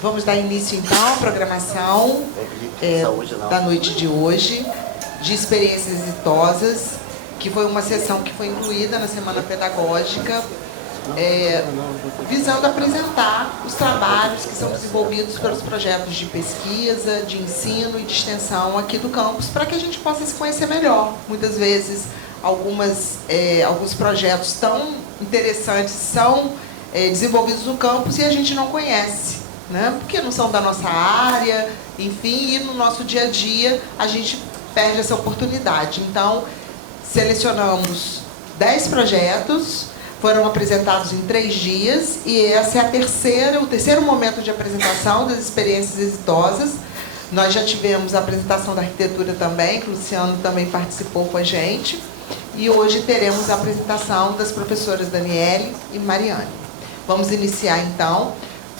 Vamos dar início, então, à programação da noite de hoje, de experiências exitosas, que foi uma sessão que foi incluída na Semana Pedagógica, visando apresentar os trabalhos que são desenvolvidos pelos projetos de pesquisa, de ensino e de extensão aqui do campus, para que a gente possa se conhecer melhor. Muitas vezes, alguns projetos tão interessantes são desenvolvidos no campus e a gente não conhece, né? Porque não são da nossa área, enfim, e no nosso dia a dia a gente perde essa oportunidade. Então, selecionamos 10 projetos, foram apresentados em 3 dias, e essa é o terceiro momento de apresentação das experiências exitosas. Nós já tivemos a apresentação da arquitetura também, que o Luciano também participou com a gente, e hoje teremos a apresentação das professoras Daniele e Mariane. Vamos iniciar, então,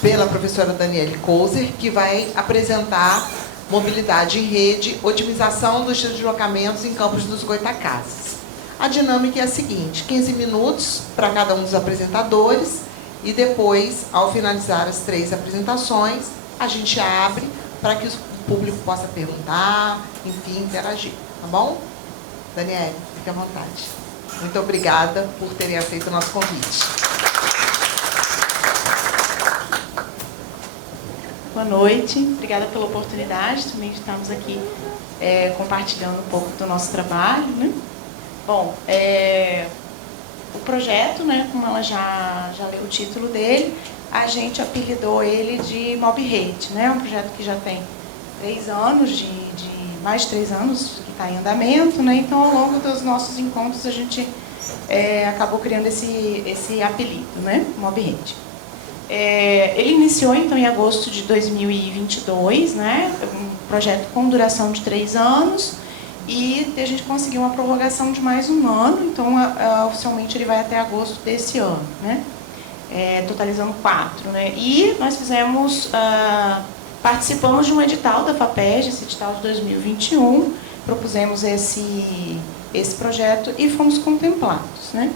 pela professora Daniele Couser, que vai apresentar mobilidade em rede, otimização dos deslocamentos em Campos dos Goytacazes. A dinâmica é a seguinte: 15 minutos para cada um dos apresentadores, e depois, ao finalizar as 3 apresentações, a gente abre para que o público possa perguntar, enfim, interagir. Tá bom? Daniele, fique à vontade. Muito obrigada por terem aceito o nosso convite. Boa noite, obrigada pela oportunidade também de estarmos aqui compartilhando um pouco do nosso trabalho, né? Bom, o projeto, né, como ela já leu o título dele, a gente apelidou ele de MobRede, né? Um projeto que já tem 3 anos, mais de 3 anos que está em andamento, né? Então, ao longo dos nossos encontros, a gente acabou criando esse apelido, né? MobRede. Ele iniciou, então, em agosto de 2022, né? Um projeto com duração de 3 anos, e a gente conseguiu uma prorrogação de mais 1 ano, então, oficialmente, ele vai até agosto desse ano, né? Totalizando 4, né? E nós participamos de um edital da FAPESD, esse edital de 2021, propusemos esse projeto e fomos contemplados, né?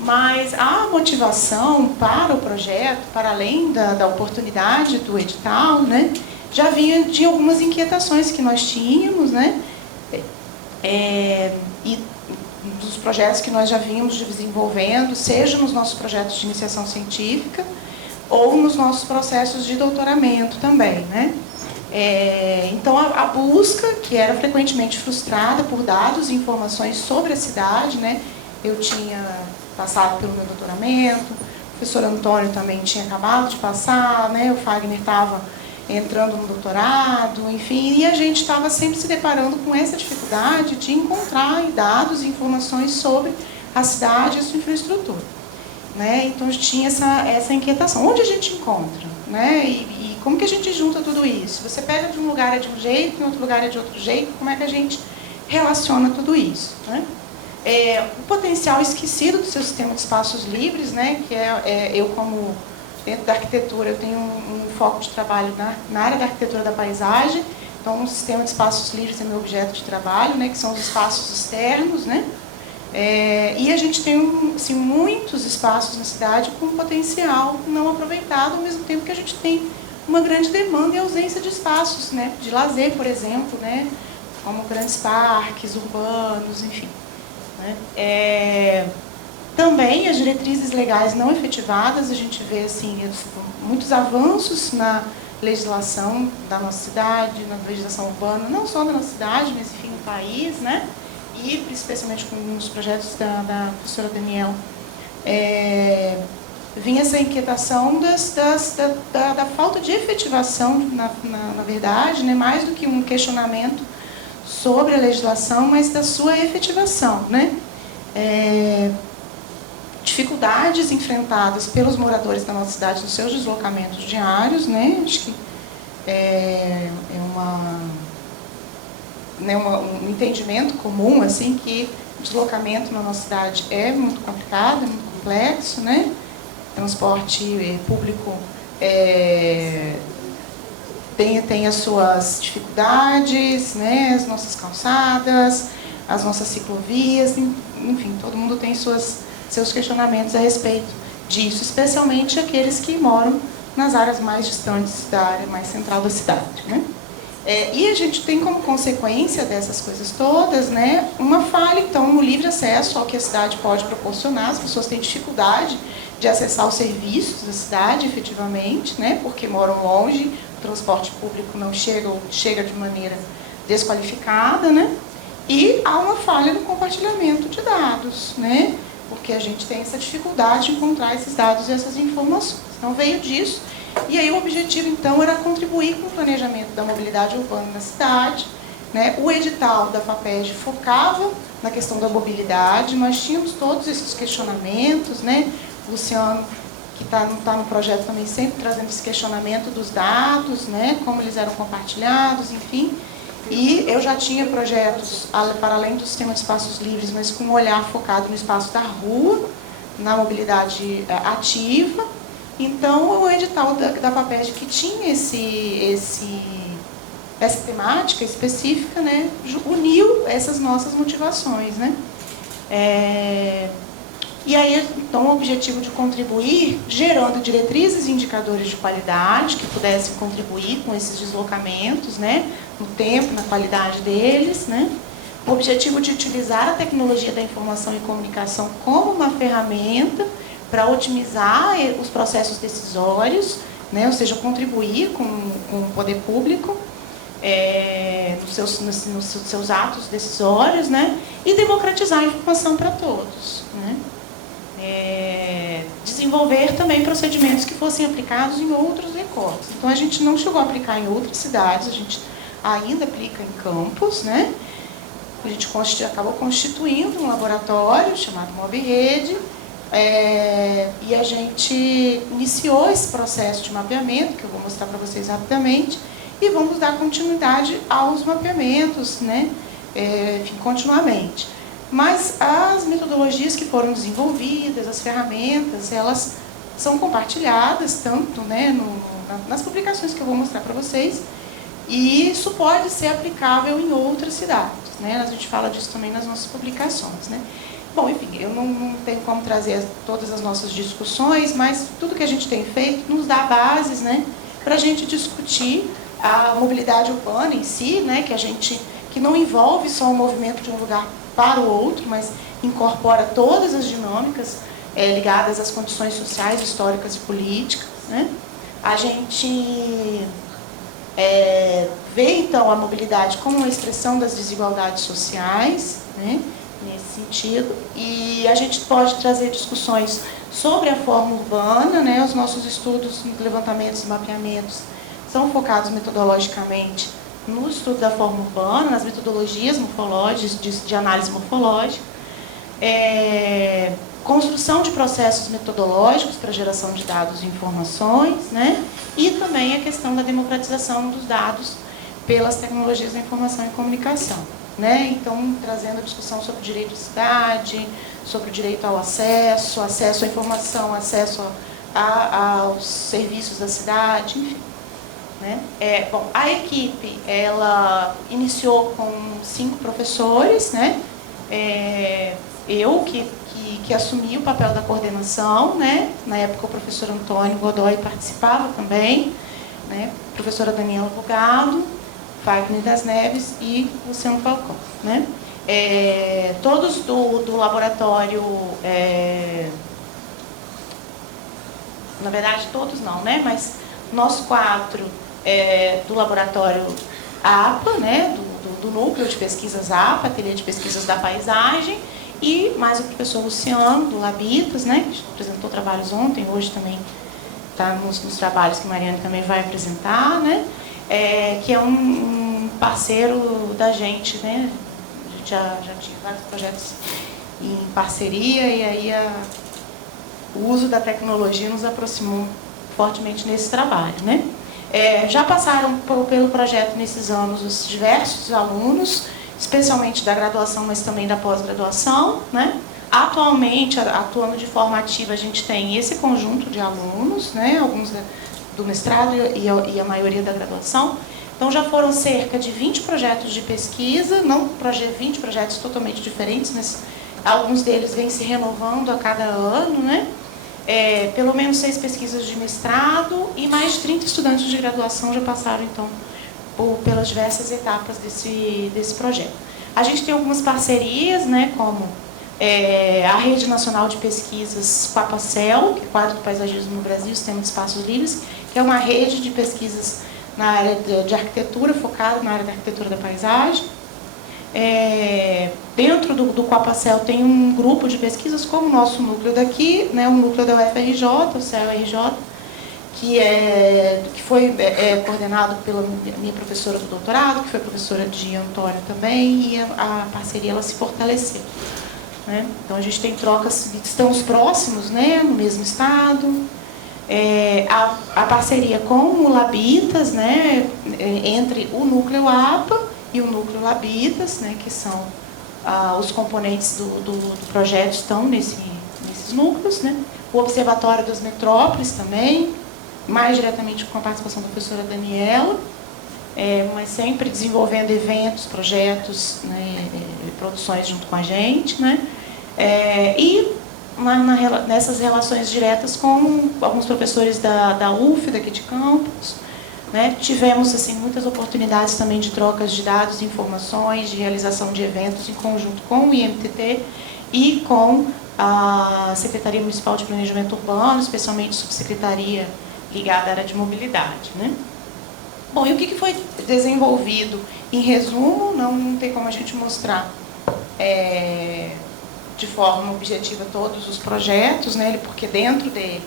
Mas a motivação para o projeto, para além da oportunidade do edital, né, já vinha de algumas inquietações que nós tínhamos, né, e dos projetos que nós já vínhamos desenvolvendo, seja nos nossos projetos de iniciação científica ou nos nossos processos de doutoramento também, né. Então, a busca, que era frequentemente frustrada por dados e informações sobre a cidade, né, eu tinha passado pelo meu doutoramento, o professor Antônio também tinha acabado de passar, né, o Fagner estava entrando no doutorado, enfim, e a gente estava sempre se deparando com essa dificuldade de encontrar dados e informações sobre a cidade e a sua infraestrutura, né? Então, tinha essa inquietação. Onde a gente encontra, né? E como que a gente junta tudo isso? Você pega de um lugar é de um jeito, em outro lugar é de outro jeito, como é que a gente relaciona tudo isso, né? O potencial esquecido do seu sistema de espaços livres, né, que eu, como dentro da arquitetura, eu tenho um foco de trabalho na área da arquitetura da paisagem, então o sistema de espaços livres é meu objeto de trabalho, né, que são os espaços externos, né, e a gente tem assim, muitos espaços na cidade com potencial não aproveitado, ao mesmo tempo que a gente tem uma grande demanda e ausência de espaços, né, de lazer, por exemplo, né, como grandes parques urbanos, enfim. Também as diretrizes legais não efetivadas, a gente vê assim, muitos avanços na legislação da nossa cidade, na legislação urbana, não só da nossa cidade, mas enfim, no país, né? E especialmente com os projetos da professora Daniel, vinha essa inquietação da falta de efetivação, na verdade, né? Mais do que um questionamento sobre a legislação, mas da sua efetivação, né? Dificuldades enfrentadas pelos moradores da nossa cidade nos seus deslocamentos diários, né? Acho que um entendimento comum, assim, que o deslocamento na nossa cidade é muito complicado, é muito complexo, né? Transporte público tem as suas dificuldades, né? As nossas calçadas, as nossas ciclovias, enfim, todo mundo tem seus questionamentos a respeito disso, especialmente aqueles que moram nas áreas mais distantes da área mais central da cidade, né? E a gente tem como consequência dessas coisas todas, né, uma falha, então, no livre acesso ao que a cidade pode proporcionar. As pessoas têm dificuldade de acessar os serviços da cidade, efetivamente, né, porque moram longe, o transporte público não chega ou chega de maneira desqualificada, né, e há uma falha no compartilhamento de dados, né, porque a gente tem essa dificuldade de encontrar esses dados e essas informações. Então, veio disso. E aí o objetivo, então, era contribuir com o planejamento da mobilidade urbana na cidade, né? O edital da FAPESD focava na questão da mobilidade, nós tínhamos todos esses questionamentos, né? O Luciano, que está no projeto também, sempre trazendo esse questionamento dos dados, né? Como eles eram compartilhados, enfim. E eu já tinha projetos, para além do sistema de espaços livres, mas com um olhar focado no espaço da rua, na mobilidade ativa. Então, o edital da FAPESD, que tinha essa temática específica, né, uniu essas nossas motivações, né? E aí, então, o objetivo de contribuir, gerando diretrizes e indicadores de qualidade que pudessem contribuir com esses deslocamentos, né, no tempo, na qualidade deles, né? O objetivo de utilizar a tecnologia da informação e comunicação como uma ferramenta para otimizar os processos decisórios, né, ou seja, contribuir com o poder público nos seus atos decisórios, né, e democratizar a informação para todos, né. Desenvolver também procedimentos que fossem aplicados em outros recortes. Então, a gente não chegou a aplicar em outras cidades, a gente ainda aplica em Campos, né. A gente acabou constituindo um laboratório chamado MobRede, e a gente iniciou esse processo de mapeamento, que eu vou mostrar para vocês rapidamente, e vamos dar continuidade aos mapeamentos, né, enfim, continuamente. Mas as metodologias que foram desenvolvidas, as ferramentas, elas são compartilhadas tanto, né, nas publicações que eu vou mostrar para vocês, e isso pode ser aplicável em outras cidades, né? A gente fala disso também nas nossas publicações, né? Bom, enfim, eu não tenho como trazer todas as nossas discussões, mas tudo que a gente tem feito nos dá bases, né, para a gente discutir a mobilidade urbana em si, né, que não envolve só o movimento de um lugar para o outro, mas incorpora todas as dinâmicas ligadas às condições sociais, históricas e políticas, né? A gente vê, então, a mobilidade como uma expressão das desigualdades sociais, né, nesse sentido, e a gente pode trazer discussões sobre a forma urbana, né, os nossos estudos, levantamentos e mapeamentos são focados metodologicamente no estudo da forma urbana, nas metodologias morfológicas, de análise morfológica, construção de processos metodológicos para geração de dados e informações, né, e também a questão da democratização dos dados pelas tecnologias da informação e comunicação, né? Então, trazendo a discussão sobre o direito à cidade, sobre o direito ao acesso à informação, acesso aos serviços da cidade, enfim. Né? Bom, a equipe, ela iniciou com 5 professores, né? Eu que assumi o papel da coordenação, né? Na época o professor Antônio Godoy participava também, né? A professora Daniela Bugado, Wagner das Neves e Luciano Falcão, né? Todos do laboratório, na verdade todos não, né? Mas nós 4 do laboratório APA, né? Do núcleo de pesquisas APA, ateliê de pesquisas da paisagem, e mais o professor Luciano, do Labitas, né? Que apresentou trabalhos ontem, hoje também está nos trabalhos que a Mariane também vai apresentar, né? Que é um parceiro da gente, né? A gente já tinha vários projetos em parceria, e aí o uso da tecnologia nos aproximou fortemente nesse trabalho, né? Já passaram pelo projeto nesses anos os diversos alunos, especialmente da graduação, mas também da pós-graduação, né? Atualmente, atuando de forma ativa, a gente tem esse conjunto de alunos, né? Alguns do mestrado e a maioria da graduação. Então, já foram cerca de 20 projetos de pesquisa, não 20 projetos totalmente diferentes, mas alguns deles vêm se renovando a cada ano, né? pelo menos 6 pesquisas de mestrado e mais de 30 estudantes de graduação já passaram, então, pelas diversas etapas desse projeto. A gente tem algumas parcerias, né, como a Rede Nacional de Pesquisas Quapacel, que é o Quadro do Paisagismo no Brasil, Sistema de Espaços Livres, que é uma rede de pesquisas na área de arquitetura, focada na área da arquitetura da paisagem. Dentro do Quapacel tem um grupo de pesquisas, como o nosso núcleo daqui, né, o núcleo da UFRJ, o CEL-RJ, que foi coordenado pela minha professora do doutorado, que foi professora de Antônio também, e a parceria ela se fortaleceu. Né? Então, a gente tem trocas, estamos próximos, né, no mesmo estado. A parceria com o Labitas, né, entre o núcleo APA e o núcleo Labitas, né, que são os componentes do projeto estão nesses núcleos. Né? O Observatório das Metrópoles também, mais diretamente com a participação da professora Daniela, mas sempre desenvolvendo eventos, projetos, né, produções junto com a gente. Né? E nessas relações diretas com alguns professores da UF, daqui de Campos, né? Tivemos assim, muitas oportunidades também de trocas de dados e informações, de realização de eventos em conjunto com o IMTT e com a Secretaria Municipal de Planejamento Urbano, especialmente subsecretaria ligada à área de mobilidade. Né? Bom, e o que foi desenvolvido? Em resumo, não tem como a gente mostrar de forma objetiva todos os projetos, né? Porque dentro dele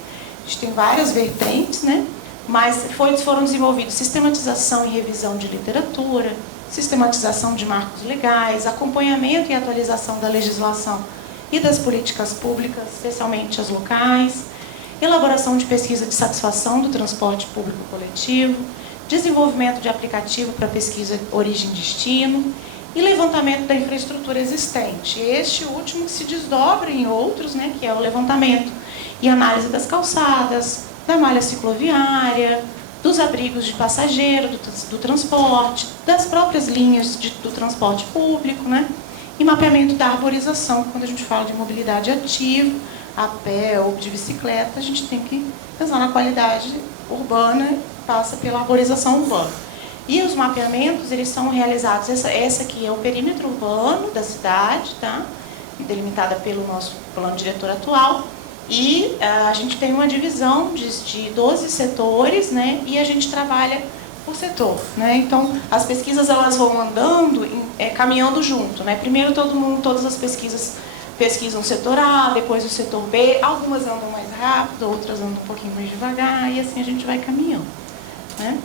a gente tem várias vertentes, né? Mas foram desenvolvidos sistematização e revisão de literatura, sistematização de marcos legais, acompanhamento e atualização da legislação e das políticas públicas, especialmente as locais, elaboração de pesquisa de satisfação do transporte público coletivo, desenvolvimento de aplicativo para pesquisa origem-destino e levantamento da infraestrutura existente. Este último que se desdobra em outros, né, que é o levantamento e análise das calçadas, da malha cicloviária, dos abrigos de passageiro, do transporte, das próprias linhas do transporte público, né? E mapeamento da arborização. Quando a gente fala de mobilidade ativa, a pé ou de bicicleta, a gente tem que pensar na qualidade urbana, passa pela arborização urbana. E os mapeamentos, eles são realizados, essa aqui é o perímetro urbano da cidade, tá? Delimitada pelo nosso plano diretor atual. E a gente tem uma divisão de 12 setores, né? E a gente trabalha por setor, né? Então, as pesquisas elas vão andando, caminhando junto, né? Primeiro todas as pesquisas pesquisam o setor A, depois o setor B, algumas andam mais rápido, outras andam um pouquinho mais devagar, e assim a gente vai caminhando, né?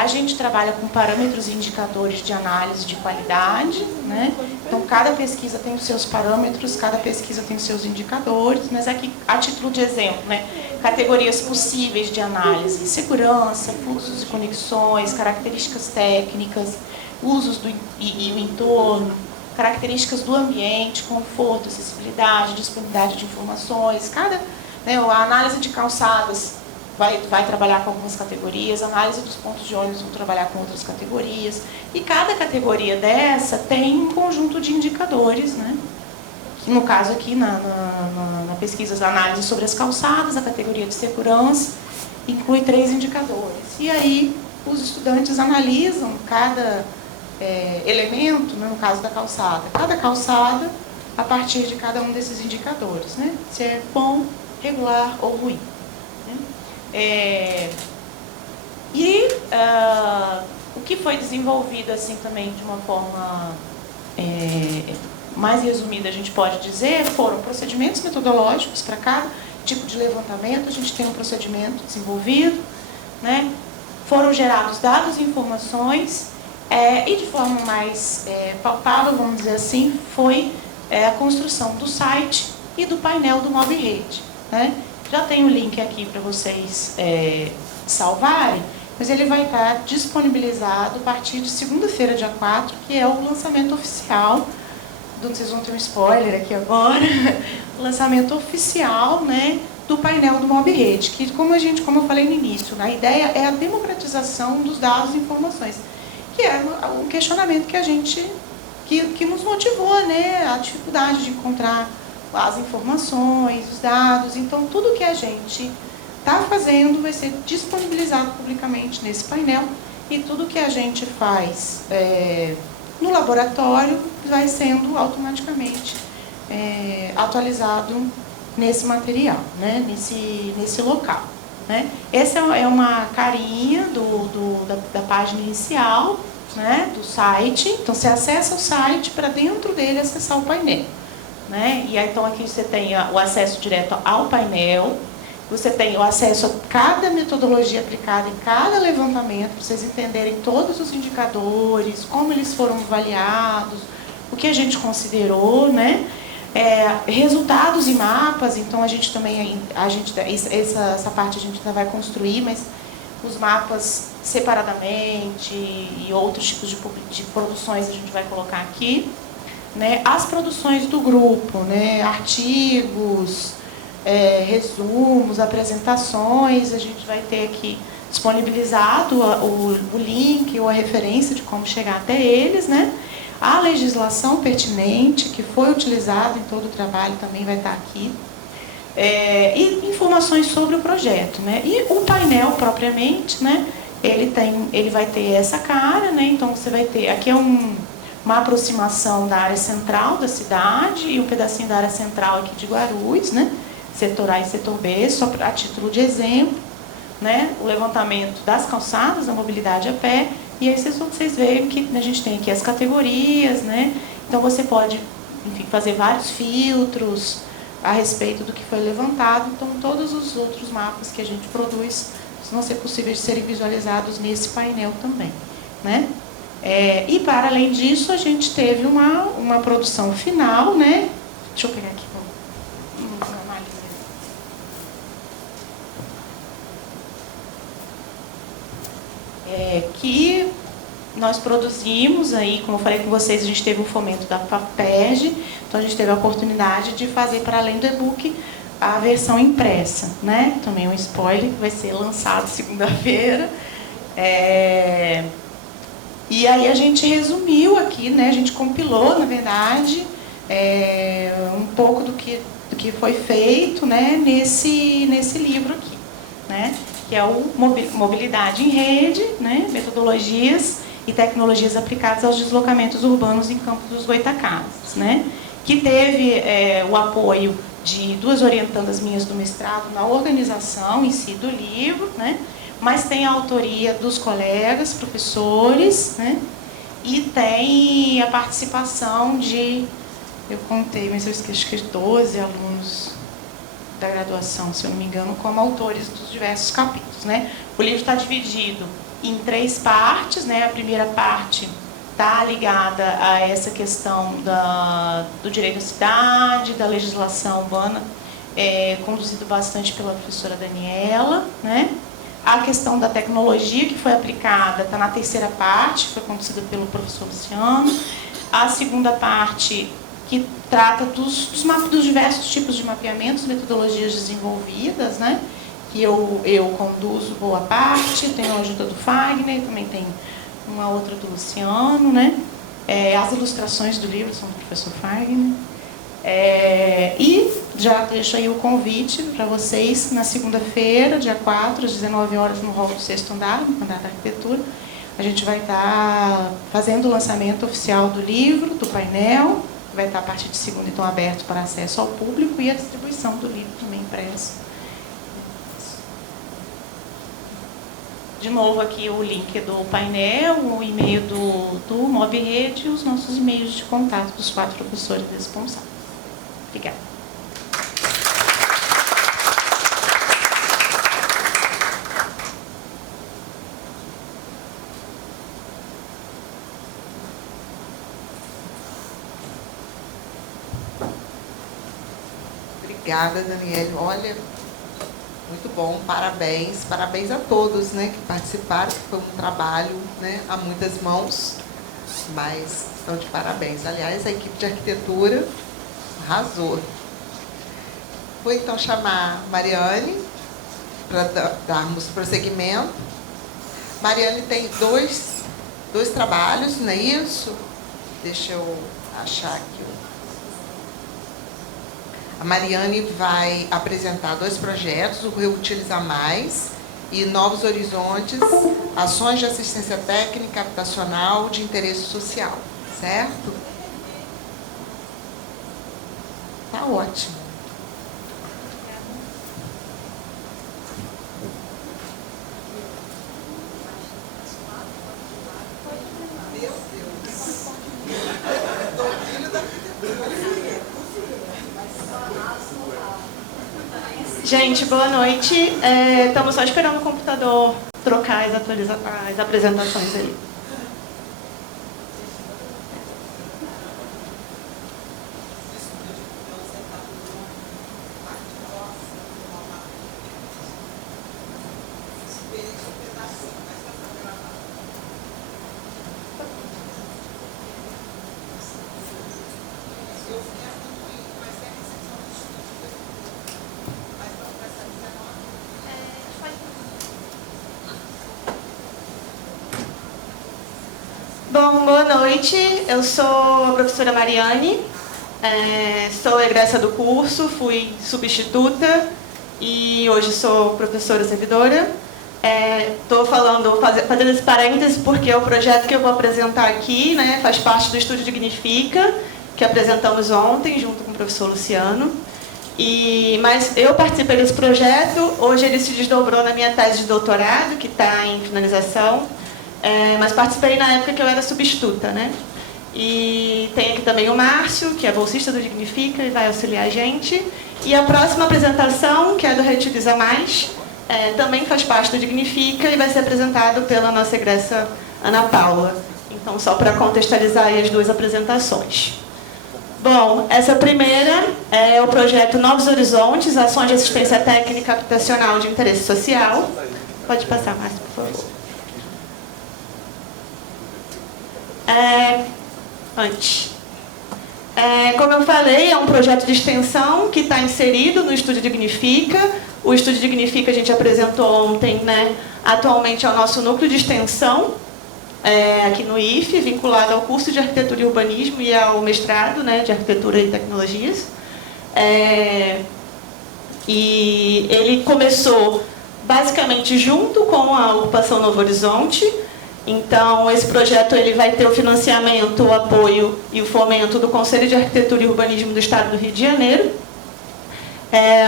A gente trabalha com parâmetros e indicadores de análise de qualidade, né? Então, cada pesquisa tem os seus parâmetros, cada pesquisa tem os seus indicadores, mas aqui, a título de exemplo, né? Categorias possíveis de análise: segurança, fluxos e conexões, características técnicas, usos e o entorno, características do ambiente, conforto, acessibilidade, disponibilidade de informações. A análise de calçadas vai trabalhar com algumas categorias, a análise dos pontos de ônibus vão trabalhar com outras categorias, e cada categoria dessa tem um conjunto de indicadores, né? No caso aqui, na pesquisa, a análise sobre as calçadas, a categoria de segurança, inclui 3 indicadores. E aí, os estudantes analisam cada elemento, né, no caso da calçada, cada calçada a partir de cada um desses indicadores, né? Se é bom, regular ou ruim. O que foi desenvolvido assim também de uma forma mais resumida, a gente pode dizer, foram procedimentos metodológicos para cada tipo de levantamento. A gente tem um procedimento desenvolvido, né? Foram gerados dados e informações, e de forma mais palpável, vamos dizer assim, foi a construção do site e do painel do MobRede, né? Já tem o link aqui para vocês salvarem, mas ele vai estar disponibilizado a partir de segunda-feira, dia 4, que é o lançamento oficial. Vocês vão ter um spoiler aqui agora. O lançamento oficial, né, do painel do MobRede, que, como eu falei no início, a ideia é a democratização dos dados e informações, que é um questionamento que nos motivou, né, a dificuldade de encontrar as informações, os dados. Então, tudo que a gente está fazendo vai ser disponibilizado publicamente nesse painel, e tudo que a gente faz no laboratório vai sendo automaticamente atualizado nesse material, né? nesse local. Né? Essa é uma carinha da página inicial, né? Do site. Então, você acessa o site para dentro dele acessar o painel. Né? E aí, então, aqui você tem o acesso direto ao painel, você tem o acesso a cada metodologia aplicada em cada levantamento, para vocês entenderem todos os indicadores, como eles foram avaliados, o que a gente considerou, né? Resultados e mapas. Então, a gente também, essa parte a gente ainda vai construir, mas os mapas separadamente e outros tipos de produções a gente vai colocar aqui. Né? As produções do grupo, né? Artigos, resumos, apresentações, a gente vai ter aqui disponibilizado o link ou a referência de como chegar até eles, né? A legislação pertinente que foi utilizada em todo o trabalho também vai estar aqui. E informações sobre o projeto, né? E o painel propriamente, né? Ele vai ter essa cara, né? Então você vai ter, aqui é uma aproximação da área central da cidade e um pedacinho da área central aqui de Guarulhos, né? Setor A e setor B, só a título de exemplo, né? O levantamento das calçadas, da mobilidade a pé, e aí vocês veem que a gente tem aqui as categorias, né? Então você pode, enfim, fazer vários filtros a respeito do que foi levantado. Então todos os outros mapas que a gente produz vão ser possíveis de serem visualizados nesse painel também, né? E para além disso, a gente teve uma produção final, né? Deixa eu pegar aqui. Que nós produzimos aí, como eu falei com vocês, a gente teve um fomento da FAPERJ, então a gente teve a oportunidade de fazer, para além do e-book, a versão impressa, né? Também um spoiler, que vai ser lançado segunda-feira. E aí a gente resumiu aqui, né? A gente compilou, na verdade, um pouco do que foi feito, né? nesse livro aqui, né? Que é o Mobilidade em Rede, né? Metodologias e tecnologias aplicadas aos deslocamentos urbanos em Campos dos Goytacazes, né? Que teve o apoio de duas orientandas minhas do mestrado na organização em si do livro, né? Mas tem a autoria dos colegas, professores, né? E tem a participação de, eu contei, mas eu esqueci, acho que 12 alunos da graduação, se eu não me engano, como autores dos diversos capítulos, né? O livro está dividido em 3 partes, né? A primeira parte está ligada a essa questão do direito à cidade, da legislação urbana, conduzido bastante pela professora Daniela, né? A questão da tecnologia que foi aplicada está na terceira parte, foi conduzida pelo professor Luciano. A segunda parte, que trata dos diversos tipos de mapeamentos, metodologias desenvolvidas, né? Que eu conduzo boa parte, tenho a ajuda do Fagner, também tem uma outra do Luciano, né? As ilustrações do livro são do professor Fagner. E já deixo aí o convite para vocês, na segunda-feira, dia 4, às 19 horas, no hall do 6º andar, no andar da arquitetura. A gente vai estar fazendo o lançamento oficial do livro, do painel, vai estar a partir de segunda, então, aberto para acesso ao público, e a distribuição do livro também impresso. De novo, aqui o link do painel, o e-mail do MobRede e os nossos e-mails de contato dos 4 professores responsáveis. Obrigada. Obrigada, Daniele. Olha, muito bom, parabéns. Parabéns a todos, né, que participaram, que foi um trabalho, né, a muitas mãos, mas estão de parabéns. Aliás, a equipe de arquitetura arrasou. Vou então chamar Mariane para darmos prosseguimento. Mariane tem dois trabalhos, não é isso? Deixa eu achar aqui. A Mariane vai apresentar 2 projetos, o Reutilizar Mais e Novos Horizontes, ações de assistência técnica habitacional de interesse social, certo? Tá ótimo. Gente, boa noite. Estamos só esperando o computador trocar as apresentações aí. Bom, boa noite. Eu sou a professora Mariane, sou egressa do curso, fui substituta e hoje sou professora servidora. Estou fazendo esse parêntese porque o projeto que eu vou apresentar aqui, né, faz parte do Estúdio Dignifica, que apresentamos ontem junto com o professor Luciano. Mas eu participei desse projeto, hoje ele se desdobrou na minha tese de doutorado, que está em finalização. Mas participei na época que eu era substituta, né? E tem aqui também o Márcio, que é bolsista do Dignifica e vai auxiliar a gente. E a próxima apresentação, que é do Reutilizar Mais, também faz parte do Dignifica e vai ser apresentado pela nossa egressa Ana Paula. Então, só para contextualizar aí as 2 apresentações. Bom, essa primeira é o projeto Novos Horizontes, ações de assistência técnica habitacional de interesse social. Pode passar, Márcio, por favor. Como eu falei, é um projeto de extensão que está inserido no Estúdio Dignifica. O Estúdio Dignifica a gente apresentou ontem, né? Atualmente é o nosso núcleo de extensão, aqui no IFE, vinculado ao curso de Arquitetura e Urbanismo e ao mestrado, né, de Arquitetura e Tecnologias. E ele começou basicamente junto com a Ocupação Novo Horizonte. Então, esse projeto ele vai ter o financiamento, o apoio e o fomento do Conselho de Arquitetura e Urbanismo do Estado do Rio de Janeiro,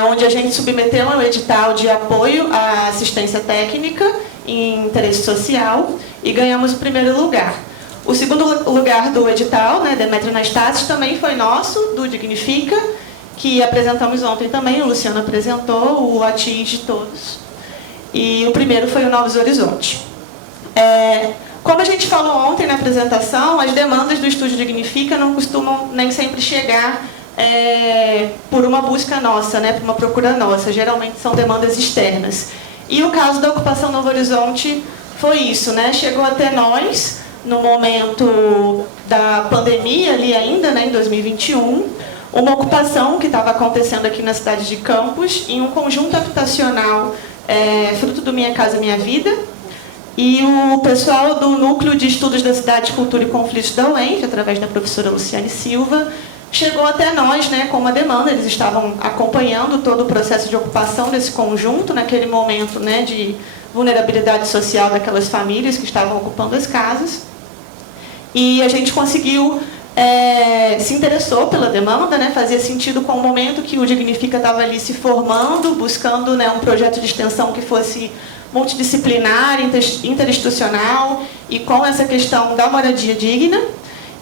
onde a gente submeteu ao edital de apoio à assistência técnica em interesse social e ganhamos o primeiro lugar. O segundo lugar do edital, né, Demetrio Anastácio, também foi nosso, do Dignifica, que apresentamos ontem também, o Luciano apresentou, o ATIS de todos. E o primeiro foi o Novos Horizontes. Como a gente falou ontem na apresentação, as demandas do Estúdio Dignifica não costumam nem sempre chegar por uma busca nossa, né, por uma procura nossa. Geralmente são demandas externas. E o caso da Ocupação Novo Horizonte foi isso, né? Chegou até nós no momento da pandemia, ali ainda, né, em 2021, uma ocupação que estava acontecendo aqui na cidade de Campos, em um conjunto habitacional fruto do Minha Casa Minha Vida. E o pessoal do Núcleo de Estudos da Cidade, Cultura e Conflitos da UENF, através da professora Luciane Silva, chegou até nós, né, com uma demanda. Eles estavam acompanhando todo o processo de ocupação desse conjunto, naquele momento, né, de vulnerabilidade social daquelas famílias que estavam ocupando as casas. E a gente conseguiu, se interessou pela demanda, né, fazia sentido com o momento que o Dignifica estava ali se formando, buscando, né, um projeto de extensão que fosse multidisciplinar, interinstitucional e com essa questão da moradia digna.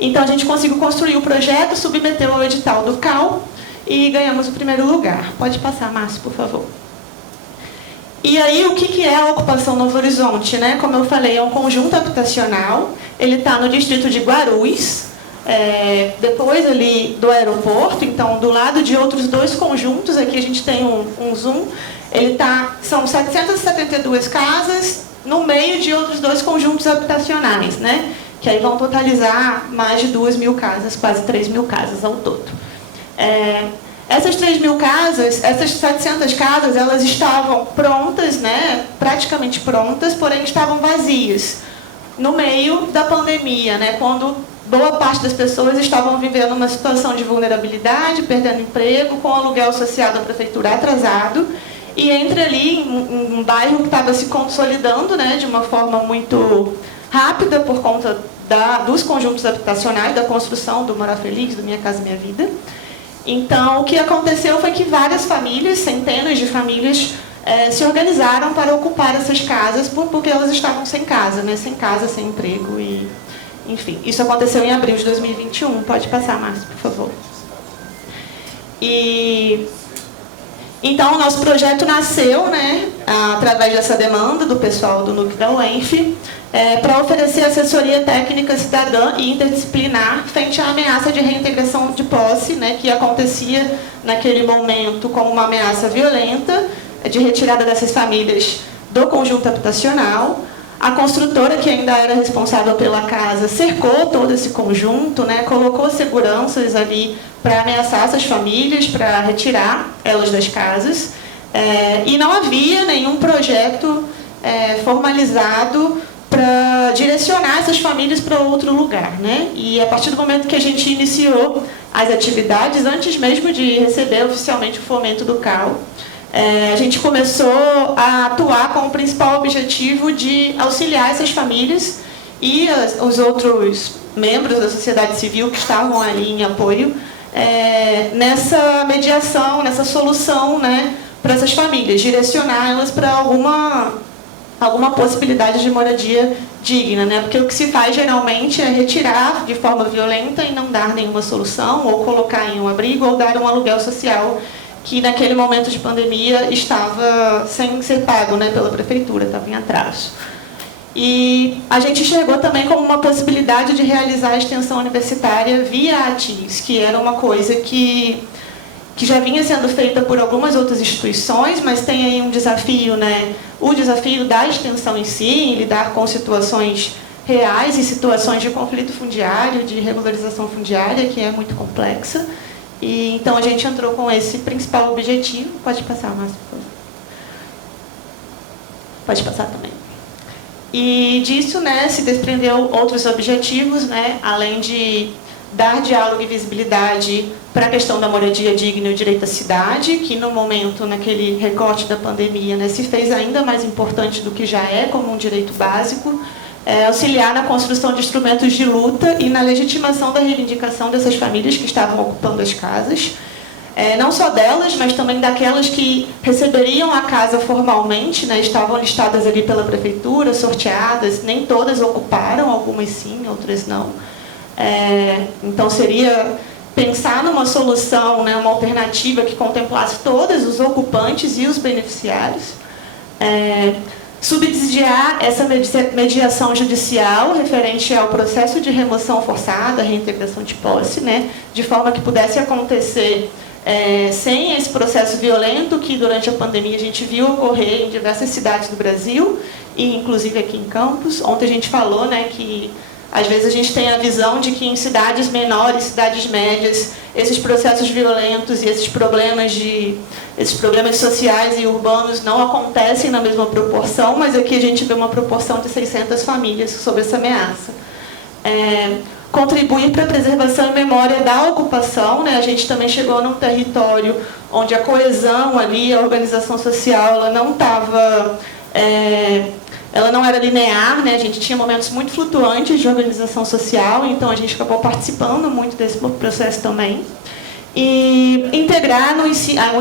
Então, a gente conseguiu construir o projeto, submeteu ao edital do CAL e ganhamos o primeiro lugar. Pode passar, Márcio, por favor. E aí, o que é a Ocupação Novo Horizonte, né? Como eu falei, é um conjunto habitacional. Ele está no distrito de Guarulhos, depois ali do aeroporto. Então, do lado de outros 2 conjuntos, aqui a gente tem um zoom. São 772 casas no meio de outros 2 conjuntos habitacionais, né? Que aí vão totalizar mais de 2.000 casas, quase 3.000 casas ao todo. Essas 3.000 casas, essas 700 casas, elas estavam prontas, né? Praticamente prontas, porém estavam vazias. no meio da pandemia, né, quando boa parte das pessoas estavam vivendo uma situação de vulnerabilidade, perdendo emprego, com aluguel social da prefeitura atrasado, e entre ali um bairro que estava se consolidando, né, de uma forma muito rápida por conta dos conjuntos habitacionais, da construção do Morar Feliz, do Minha Casa Minha Vida. Então, o que aconteceu foi que várias famílias, centenas de famílias, se organizaram para ocupar essas casas porque elas estavam sem casa, né? Sem casa, sem emprego. E, enfim, isso aconteceu em abril de 2021. Pode passar, Márcio, por favor. Então, o nosso projeto nasceu, né, através dessa demanda do pessoal do núcleo da UENF, para oferecer assessoria técnica cidadã e interdisciplinar frente à ameaça de reintegração de posse, né, que acontecia naquele momento como uma ameaça violenta de retirada dessas famílias do conjunto habitacional. A construtora, que ainda era responsável pela casa, cercou todo esse conjunto, né, colocou seguranças ali para ameaçar essas famílias, para retirar elas das casas. E não havia nenhum projeto formalizado para direcionar essas famílias para outro lugar, né? E a partir do momento que a gente iniciou as atividades, antes mesmo de receber oficialmente o fomento do CAL, a gente começou a atuar com o principal objetivo de auxiliar essas famílias e os outros membros da sociedade civil que estavam ali em apoio nessa mediação, nessa solução, né, para essas famílias, direcioná-las para alguma possibilidade de moradia digna, né? Porque o que se faz geralmente é retirar de forma violenta e não dar nenhuma solução, ou colocar em um abrigo, ou dar um aluguel social que naquele momento de pandemia estava sem ser pago, né, pela prefeitura, estava em atraso. E a gente enxergou também como uma possibilidade de realizar a extensão universitária via ATIS, que era uma coisa que já vinha sendo feita por algumas outras instituições, mas tem aí um desafio, né? O desafio da extensão em si, em lidar com situações reais e situações de conflito fundiário, de regularização fundiária, que é muito complexa. E então a gente entrou com esse principal objetivo. Pode passar, Márcio, por favor. Pode passar também. E disso, né, se desprendeu outros objetivos, né, além de dar diálogo e visibilidade para a questão da moradia digna e o direito à cidade, que no momento, naquele recorte da pandemia, né, se fez ainda mais importante do que já é como um direito básico, auxiliar na construção de instrumentos de luta e na legitimação da reivindicação dessas famílias que estavam ocupando as casas, não só delas, mas também daquelas que receberiam a casa formalmente, né, estavam listadas ali pela prefeitura, sorteadas, nem todas ocuparam, algumas sim, outras não. Então seria pensar numa solução, né, uma alternativa que contemplasse todos os ocupantes e os beneficiários, subsidiar essa mediação judicial referente ao processo de remoção forçada, reintegração de posse, né, de forma que pudesse acontecer sem esse processo violento que durante a pandemia a gente viu ocorrer em diversas cidades do Brasil, e inclusive aqui em Campos. Ontem a gente falou, né, que às vezes a gente tem a visão de que em cidades menores, cidades médias, esses processos violentos e esses problemas sociais e urbanos não acontecem na mesma proporção, mas aqui a gente vê uma proporção de 600 famílias sob essa ameaça. Contribuir para a preservação e memória da ocupação, né? A gente também chegou num território onde a coesão ali, a organização social, ela não estava... ela não era linear, né? A gente tinha momentos muito flutuantes de organização social, então a gente acabou participando muito desse processo também. E integrar o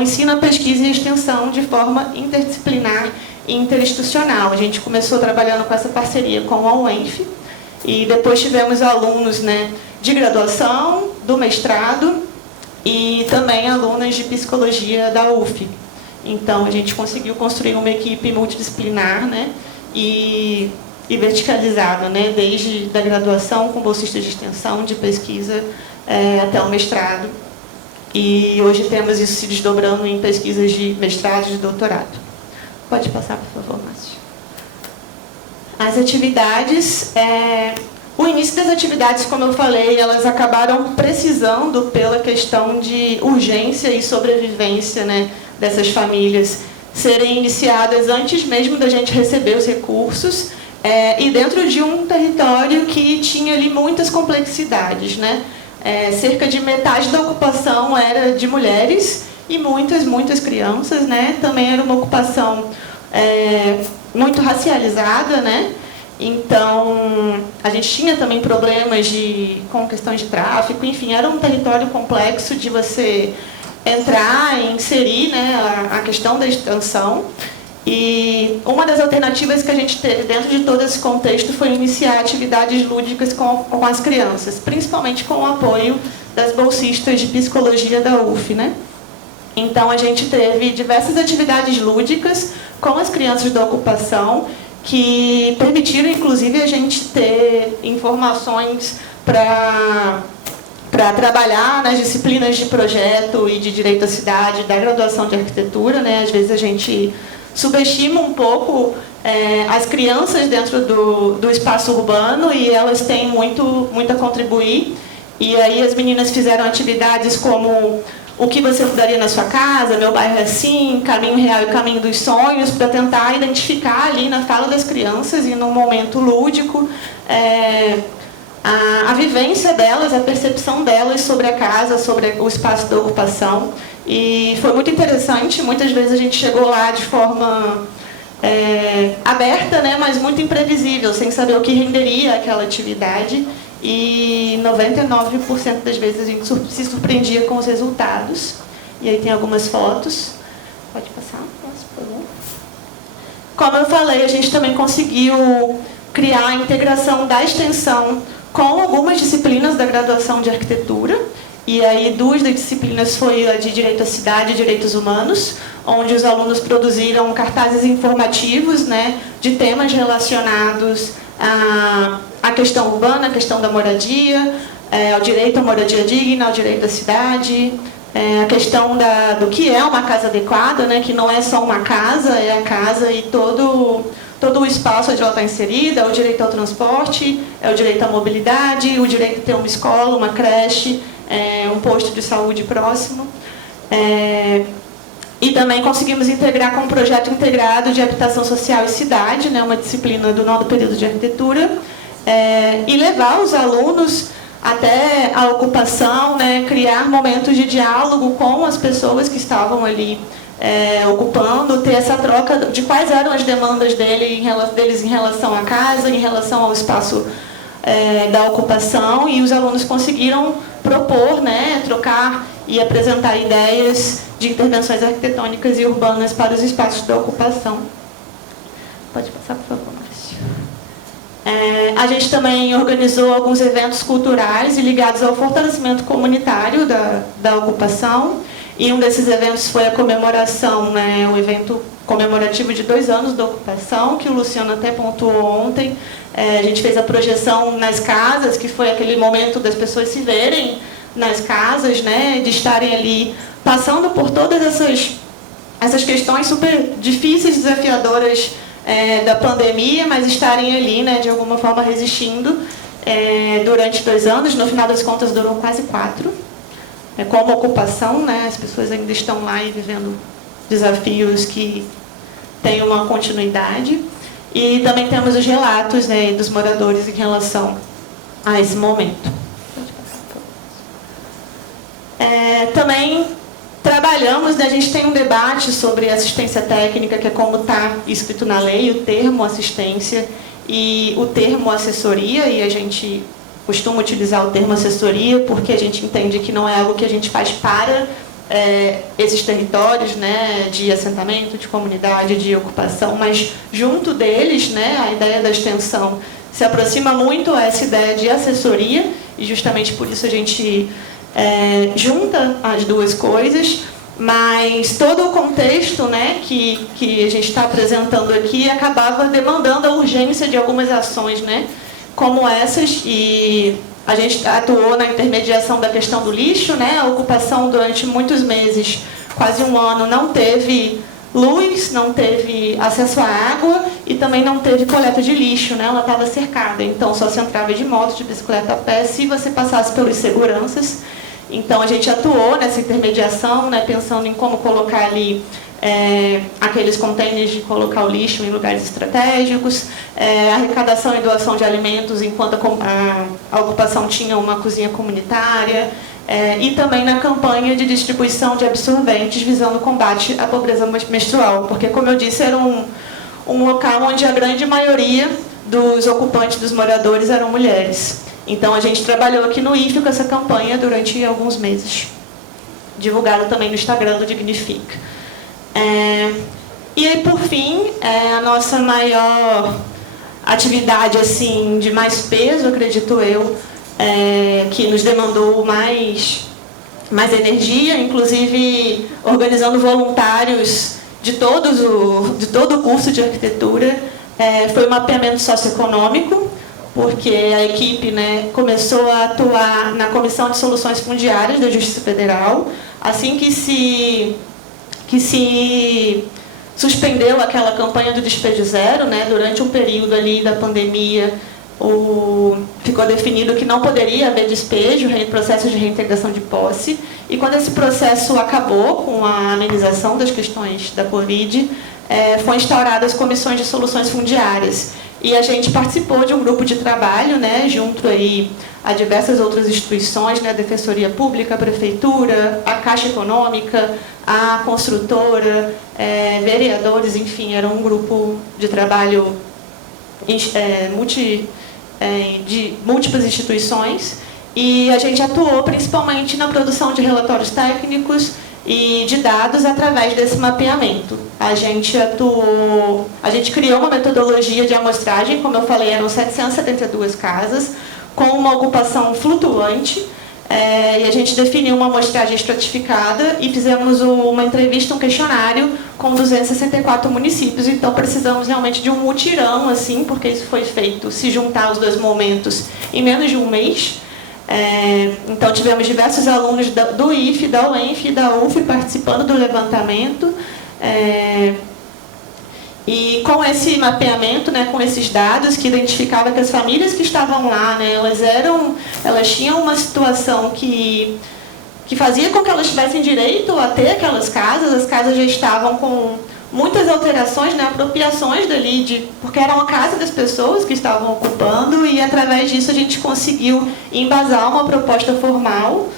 ensino, a pesquisa e a extensão de forma interdisciplinar e interinstitucional. A gente começou trabalhando com essa parceria com a UENF, e depois tivemos alunos, né, de graduação, do mestrado, e também alunas de psicologia da UF. Então a gente conseguiu construir uma equipe multidisciplinar, né, e verticalizada, né, desde da graduação com bolsistas de extensão, de pesquisa, até o mestrado. E hoje temos isso se desdobrando em pesquisas de mestrado e de doutorado. Pode passar, por favor, Márcio. As atividades, o início das atividades, como eu falei, elas acabaram precisando pela questão de urgência e sobrevivência, né, dessas famílias serem iniciadas antes mesmo da gente receber os recursos, e dentro de um território que tinha ali muitas complexidades, né? Cerca de metade da ocupação era de mulheres e muitas crianças, né? Também era uma ocupação muito racializada, né? Então, a gente tinha também problemas com questões de tráfico, enfim, era um território complexo de você entrar e inserir, né, a questão da extensão. E uma das alternativas que a gente teve dentro de todo esse contexto foi iniciar atividades lúdicas com as crianças, principalmente com o apoio das bolsistas de psicologia da UF, né? Então, a gente teve diversas atividades lúdicas com as crianças da ocupação, que permitiram, inclusive, a gente ter informações para trabalhar nas disciplinas de projeto e de direito à cidade da graduação de arquitetura, né? Às vezes a gente subestima um pouco as crianças dentro do espaço urbano e elas têm muito a contribuir. E aí as meninas fizeram atividades como o que você mudaria na sua casa, meu bairro é assim, caminho real e caminho dos sonhos, para tentar identificar ali na fala das crianças e num momento lúdico a vivência delas, a percepção delas sobre a casa, sobre o espaço da ocupação. E foi muito interessante, muitas vezes a gente chegou lá de forma aberta, né, mas muito imprevisível, sem saber o que renderia aquela atividade. E 99% das vezes a gente se surpreendia com os resultados. E aí tem algumas fotos. Pode passar, por favor. Como eu falei, a gente também conseguiu criar a integração da extensão com algumas disciplinas da graduação de arquitetura. E aí 2 das disciplinas foi a de Direito à Cidade e Direitos Humanos, onde os alunos produziram cartazes informativos, né, de temas relacionados a questão urbana, a questão da moradia, ao direito à moradia digna, ao direito à cidade, a questão do que é uma casa adequada, né, que não é só uma casa, é a casa e todo o espaço onde ela está inserida, é o direito ao transporte, é o direito à mobilidade, o direito a ter uma escola, uma creche, um posto de saúde próximo. E também conseguimos integrar com um projeto integrado de habitação social e cidade, né, uma disciplina do 9º período de arquitetura, e levar os alunos até a ocupação, né, criar momentos de diálogo com as pessoas que estavam ali ocupando, ter essa troca de quais eram as demandas deles em relação à casa, em relação ao espaço da ocupação, e os alunos conseguiram propor, né, trocar e apresentar ideias de intervenções arquitetônicas e urbanas para os espaços da ocupação. Pode passar, por favor, Márcio. A gente também organizou alguns eventos culturais ligados ao fortalecimento comunitário da ocupação, e um desses eventos foi a comemoração, né, o evento comemorativo de 2 anos da ocupação, que o Luciano até pontuou ontem. A gente fez a projeção nas casas, que foi aquele momento das pessoas se verem nas casas, né, de estarem ali passando por todas essas questões super difíceis, desafiadoras da pandemia, mas estarem ali, né, de alguma forma resistindo durante 2 anos. No final das contas durou quase 4. Como ocupação, né, as pessoas ainda estão lá e vivendo desafios que têm uma continuidade. E também temos os relatos, né, dos moradores em relação a esse momento. Também trabalhamos, né, a gente tem um debate sobre assistência técnica, que é como está escrito na lei, o termo assistência e o termo assessoria, e a gente costuma utilizar o termo assessoria porque a gente entende que não é algo que a gente faz para esses territórios, né, de assentamento, de comunidade, de ocupação, mas junto deles, né, a ideia da extensão se aproxima muito a essa ideia de assessoria, e justamente por isso a gente junta as duas coisas, mas todo o contexto, né, que a gente está apresentando aqui acabava demandando a urgência de algumas ações, né, como essas, e a gente atuou na intermediação da questão do lixo, né, a ocupação durante muitos meses, quase 1 ano, não teve luz, não teve acesso à água e também não teve coleta de lixo, né, ela estava cercada, então só se entrava de moto, de bicicleta a pé, se você passasse pelos seguranças. Então a gente atuou nessa intermediação, né, pensando em como colocar ali aqueles containers de colocar o lixo em lugares estratégicos, arrecadação e doação de alimentos enquanto a ocupação tinha uma cozinha comunitária, e também na campanha de distribuição de absorventes visando o combate à pobreza menstrual, porque, como eu disse, era um local onde a grande maioria dos ocupantes, dos moradores, eram mulheres. Então, a gente trabalhou aqui no IFE com essa campanha durante alguns meses. Divulgaram também no Instagram do Dignifica. E aí, por fim, a nossa maior atividade assim, de mais peso, acredito eu, que nos demandou mais energia, inclusive organizando voluntários de todo o curso de arquitetura, foi o mapeamento socioeconômico, porque a equipe, né, começou a atuar na Comissão de Soluções Fundiárias da Justiça Federal, assim que se suspendeu aquela campanha do despejo zero, né, durante um período ali da pandemia, ficou definido que não poderia haver despejo, processo de reintegração de posse, e quando esse processo acabou com a amenização das questões da Covid, foram instauradas as comissões de soluções fundiárias. E a gente participou de um grupo de trabalho, né, junto aí a diversas outras instituições, né, a Defensoria Pública, a Prefeitura, a Caixa Econômica, a construtora, vereadores, enfim, era um grupo de trabalho de múltiplas instituições, e a gente atuou principalmente na produção de relatórios técnicos e de dados através desse mapeamento. A gente criou uma metodologia de amostragem, como eu falei, eram 772 casas, com uma ocupação flutuante, e a gente definiu uma amostragem estratificada e fizemos uma entrevista, um questionário com 264 municípios. Então, precisamos realmente de um mutirão, assim, porque isso foi feito, se juntar os dois momentos, em menos de um mês. Então, tivemos diversos alunos do IFE, da UENF e da UF participando do levantamento. E com esse mapeamento, né, com esses dados que identificava que as famílias que estavam lá, né, elas tinham uma situação que fazia com que elas tivessem direito a ter aquelas casas. As casas já estavam com muitas alterações, né, apropriações dali, porque era uma casa das pessoas que estavam ocupando, e através disso a gente conseguiu embasar uma proposta formal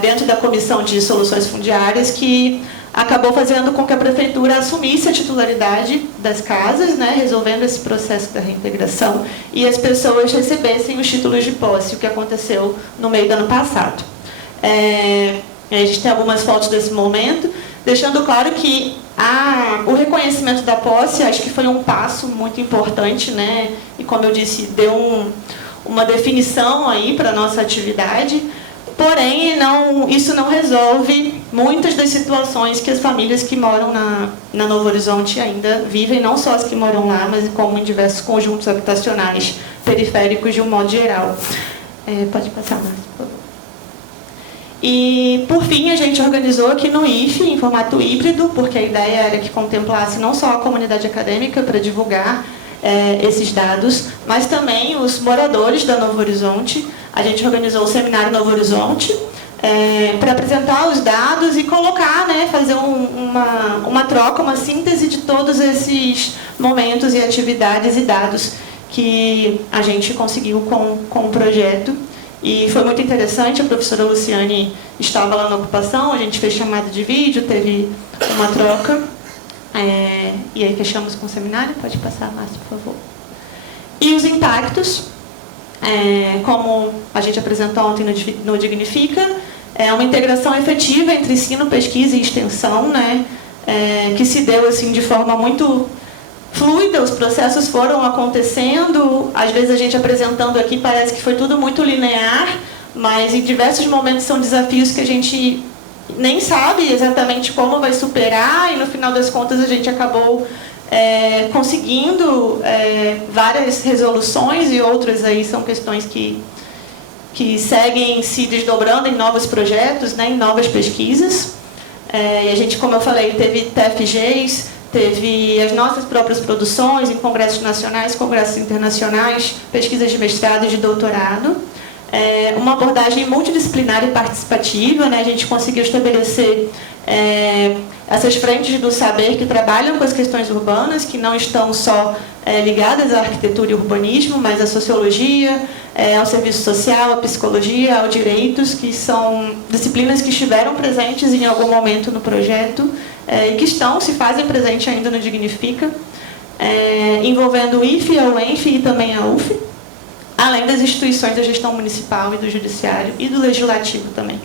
dentro da Comissão de Soluções Fundiárias, que acabou fazendo com que a Prefeitura assumisse a titularidade das casas, né, resolvendo esse processo da reintegração, e as pessoas recebessem os títulos de posse, o que aconteceu no meio do ano passado. A gente tem algumas fotos desse momento, deixando claro que o reconhecimento da posse, acho que foi um passo muito importante, né, e como eu disse, deu uma definição aí para a nossa atividade. Porém, isso não resolve muitas das situações que as famílias que moram na Novo Horizonte ainda vivem, não só as que moram lá, mas como em diversos conjuntos habitacionais periféricos de um modo geral. Pode passar mais, por favor. E, por fim, a gente organizou aqui no IFE, em formato híbrido, porque a ideia era que contemplasse não só a comunidade acadêmica para divulgar esses dados, mas também os moradores da Novo Horizonte. A gente organizou o Seminário Novo Horizonte para apresentar os dados e colocar, né, fazer uma troca, uma síntese de todos esses momentos e atividades e dados que a gente conseguiu com o projeto. E foi muito interessante, a professora Luciane estava lá na ocupação, a gente fez chamada de vídeo, teve uma troca. E aí fechamos com o seminário. Pode passar, Márcio, por favor. E os impactos, como a gente apresentou ontem no Dignifica, é uma integração efetiva entre ensino, pesquisa e extensão, né, que se deu assim, de forma muito fluida, os processos foram acontecendo, às vezes a gente apresentando aqui parece que foi tudo muito linear, mas em diversos momentos são desafios que a gente nem sabe exatamente como vai superar, e no final das contas a gente acabou conseguindo várias resoluções, e outras aí são questões que seguem se desdobrando em novos projetos, né, em novas pesquisas. E a gente, como eu falei, teve TFGs, teve as nossas próprias produções em congressos nacionais, congressos internacionais, pesquisas de mestrado e de doutorado. uma abordagem multidisciplinar e participativa, né? A gente conseguiu estabelecer essas frentes do saber que trabalham com as questões urbanas, que não estão só ligadas à arquitetura e urbanismo, mas à sociologia, ao serviço social, à psicologia, ao direitos, que são disciplinas que estiveram presentes em algum momento no projeto e que se fazem presente ainda no Dignifica, envolvendo o IFE, a UENF e também a UF, além das instituições da gestão municipal e do judiciário e do legislativo também.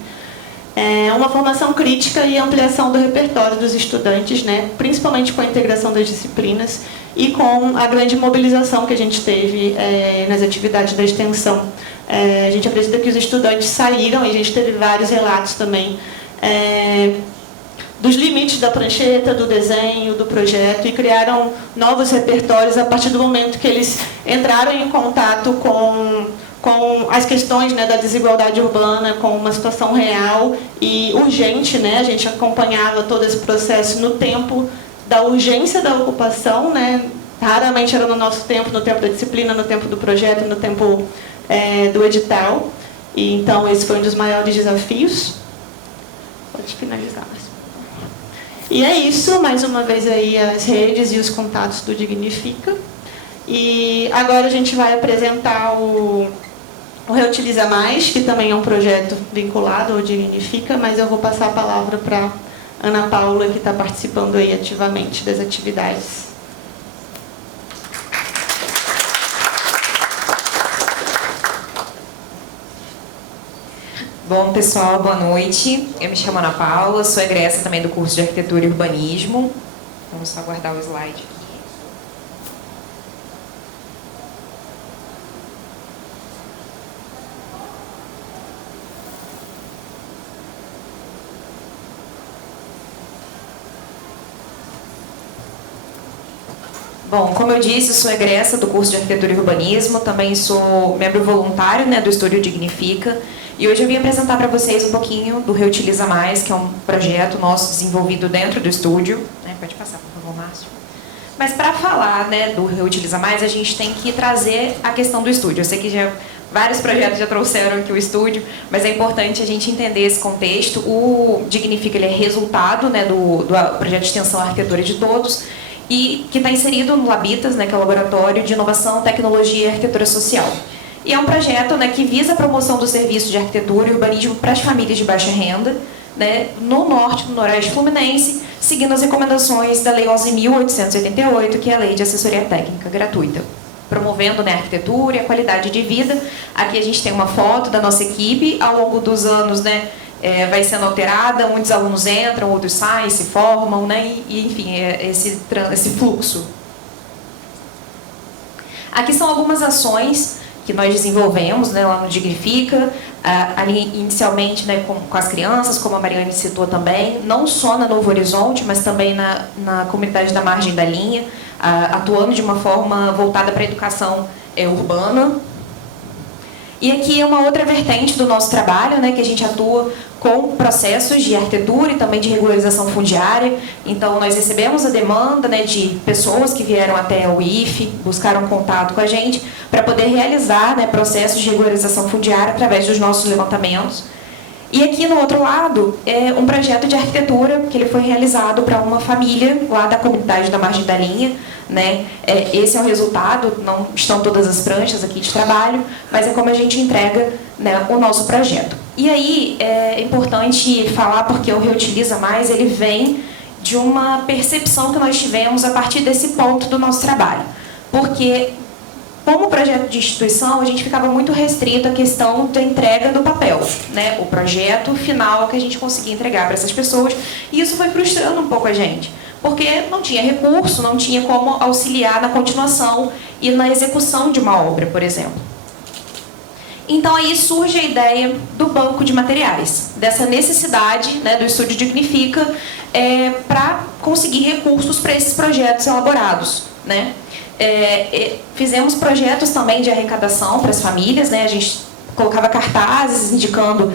Uma formação crítica e ampliação do repertório dos estudantes, né, principalmente com a integração das disciplinas e com a grande mobilização que a gente teve nas atividades da extensão. A gente acredita que os estudantes saíram, e a gente teve vários relatos também, dos limites da prancheta, do desenho, do projeto, e criaram novos repertórios a partir do momento que eles entraram em contato com as questões, né, da desigualdade urbana, com uma situação real e urgente, né? A gente acompanhava todo esse processo no tempo da urgência da ocupação, né? Raramente era no nosso tempo, no tempo da disciplina, no tempo do projeto, no tempo do edital. E, então, esse foi um dos maiores desafios. Pode finalizar. E é isso, mais uma vez aí as redes e os contatos do Dignifica. E agora a gente vai apresentar o Reutiliza Mais, que também é um projeto vinculado ao Dignifica, mas eu vou passar a palavra para Ana Paula, que está participando aí ativamente das atividades. Bom, pessoal, boa noite. Eu me chamo Ana Paula, sou egressa também do curso de Arquitetura e Urbanismo. Vamos só aguardar o slide aqui. Bom, como eu disse, sou egressa do curso de Arquitetura e Urbanismo, também sou membro voluntário, né, do Estúdio Dignifica, e hoje eu vim apresentar para vocês um pouquinho do Reutiliza Mais, que é um projeto nosso desenvolvido dentro do estúdio. Pode passar, por favor, Márcio. Mas para falar, né, do Reutiliza Mais, a gente tem que trazer a questão do estúdio. Eu sei que vários projetos já trouxeram aqui o estúdio, mas é importante a gente entender esse contexto. O Dignifica, ele é resultado, né, do projeto de extensão Arquitetura de Todos, e que está inserido no Labitas, né, que é o Laboratório de Inovação, Tecnologia e Arquitetura Social. E é um projeto, né, que visa a promoção do serviço de arquitetura e urbanismo para as famílias de baixa renda, né, no norte e no noroeste fluminense, seguindo as recomendações da Lei 11.888, que é a Lei de Assessoria Técnica Gratuita, promovendo, né, a arquitetura e a qualidade de vida. Aqui a gente tem uma foto da nossa equipe. Ao longo dos anos, né, vai sendo alterada, muitos alunos entram, outros saem, se formam, né, e enfim, esse fluxo. Aqui são algumas ações que nós desenvolvemos, né, lá no Dignifica, ali inicialmente, né, com as crianças, como a Mariane citou também, não só na Novo Horizonte, mas também na comunidade da Margem da Linha, atuando de uma forma voltada para a educação urbana. E aqui é uma outra vertente do nosso trabalho, né, que a gente atua com processos de arquitetura e também de regularização fundiária. Então, nós recebemos a demanda, né, de pessoas que vieram até o IFE, buscaram contato com a gente, para poder realizar, né, processos de regularização fundiária através dos nossos levantamentos. E aqui, no outro lado, é um projeto de arquitetura que ele foi realizado para uma família lá da comunidade da Margem da Linha, né? Esse é o resultado, não estão todas as pranchas aqui de trabalho, mas é como a gente entrega, né, o nosso projeto. E aí é importante falar, porque o Reutiliza Mais, ele vem de uma percepção que nós tivemos a partir desse ponto do nosso trabalho. Porque, como projeto de instituição, a gente ficava muito restrito à questão da entrega do papel, né? O projeto final que a gente conseguia entregar para essas pessoas, e isso foi frustrando um pouco a gente, porque não tinha recurso, não tinha como auxiliar na continuação e na execução de uma obra, por exemplo. Então aí surge a ideia do banco de materiais, dessa necessidade, né, do Estúdio Dignifica para conseguir recursos para esses projetos elaborados, né? Fizemos projetos também de arrecadação para as famílias, né? A gente colocava cartazes indicando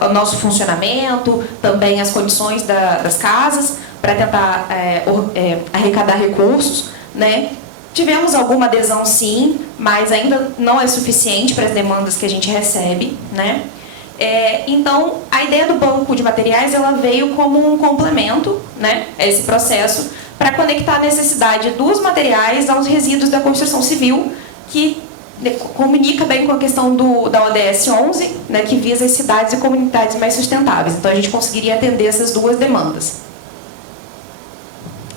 o nosso funcionamento, também as condições das casas, para tentar arrecadar recursos, né? Tivemos alguma adesão, sim, mas ainda não é suficiente para as demandas que a gente recebe, né? Então, a ideia do banco de materiais, ela veio como um complemento, né, a esse processo, para conectar a necessidade dos materiais aos resíduos da construção civil, que comunica bem com a questão da ODS 11, né, que visa as cidades e comunidades mais sustentáveis. Então, a gente conseguiria atender essas duas demandas.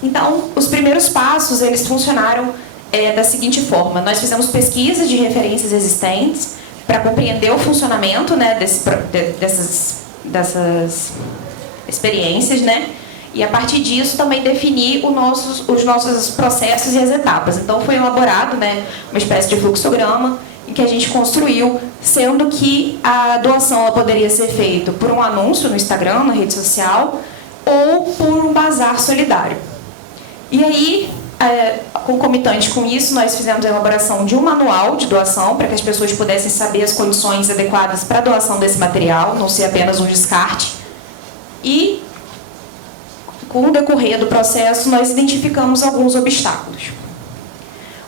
Então, os primeiros passos, eles funcionaram da seguinte forma. Nós fizemos pesquisas de referências existentes para compreender o funcionamento, né, dessas experiências, né? E a partir disso também definir os nossos processos e as etapas. Então foi elaborado, né, uma espécie de fluxograma em que a gente construiu, sendo que a doação ela poderia ser feita por um anúncio no Instagram, na rede social, ou por um bazar solidário. E aí, concomitante com isso, nós fizemos a elaboração de um manual de doação para que as pessoas pudessem saber as condições adequadas para a doação desse material, não ser apenas um descarte. E, com o decorrer do processo, nós identificamos alguns obstáculos.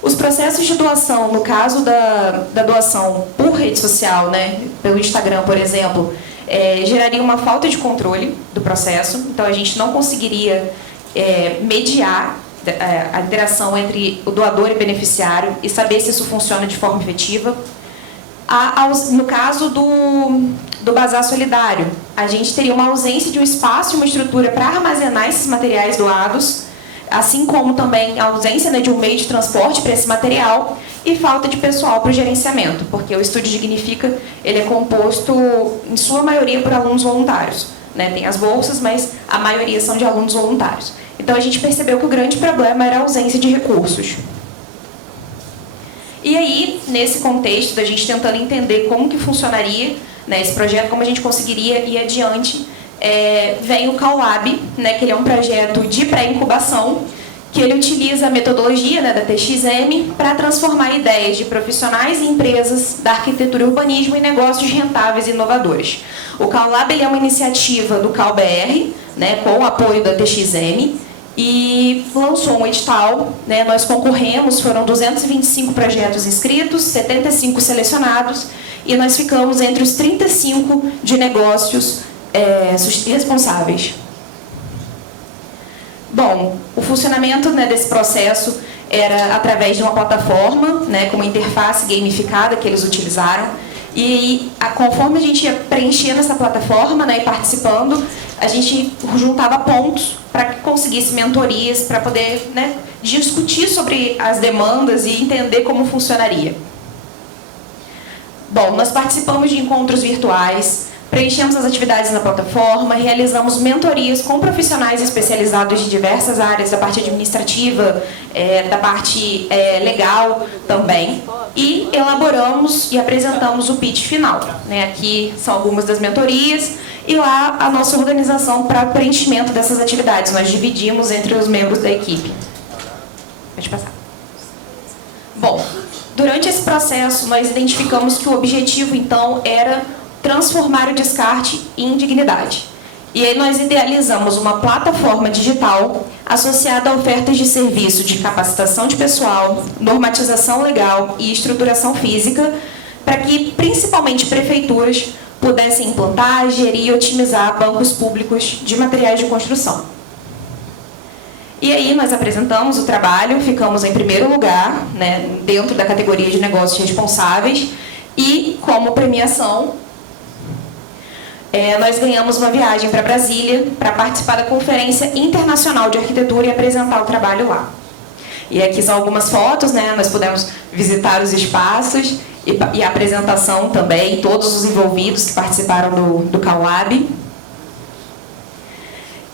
Os processos de doação, no caso da doação por rede social, né, pelo Instagram, por exemplo, geraria uma falta de controle do processo, então a gente não conseguiria mediar a interação entre o doador e beneficiário e saber se isso funciona de forma efetiva. No caso do bazar solidário, a gente teria uma ausência de um espaço e uma estrutura para armazenar esses materiais doados, assim como também a ausência, né, de um meio de transporte para esse material e falta de pessoal para o gerenciamento, porque o Estúdio Dignifica ele é composto, em sua maioria, por alunos voluntários, né? Tem as bolsas, mas a maioria são de alunos voluntários. Então, a gente percebeu que o grande problema era a ausência de recursos. E aí, nesse contexto, da gente tentando entender como que funcionaria, né, esse projeto, como a gente conseguiria ir adiante, vem o CalLab, né, que ele é um projeto de pré-incubação, que ele utiliza a metodologia, né, da TXM para transformar ideias de profissionais e empresas da arquitetura e urbanismo em negócios rentáveis e inovadores. O CalLab ele é uma iniciativa do CalBR, né, com o apoio da TXM, e lançou um edital, né, nós concorremos, foram 225 projetos inscritos, 75 selecionados, e nós ficamos entre os 35 de negócios responsáveis. Bom, o funcionamento, né, desse processo era através de uma plataforma, né, com uma interface gamificada que eles utilizaram, e conforme a gente ia preenchendo essa plataforma, né, e participando, a gente juntava pontos para que conseguisse mentorias, para poder, né, discutir sobre as demandas e entender como funcionaria. Bom, nós participamos de encontros virtuais, preenchemos as atividades na plataforma, realizamos mentorias com profissionais especializados de diversas áreas, da parte administrativa, da parte legal também, e elaboramos e apresentamos o pitch final, né? Aqui são algumas das mentorias, e lá a nossa organização para preenchimento dessas atividades. Nós dividimos entre os membros da equipe. Pode passar. Bom, durante esse processo, nós identificamos que o objetivo, então, era transformar o descarte em dignidade. E aí nós idealizamos uma plataforma digital associada a ofertas de serviço de capacitação de pessoal, normatização legal e estruturação física, para que, principalmente, prefeituras pudessem implantar, gerir e otimizar bancos públicos de materiais de construção. E aí nós apresentamos o trabalho, ficamos em primeiro lugar, né, dentro da categoria de negócios responsáveis, e como premiação, nós ganhamos uma viagem para Brasília para participar da Conferência Internacional de Arquitetura e apresentar o trabalho lá. E aqui são algumas fotos, né? Nós pudemos visitar os espaços e a apresentação também, todos os envolvidos que participaram do CalLab.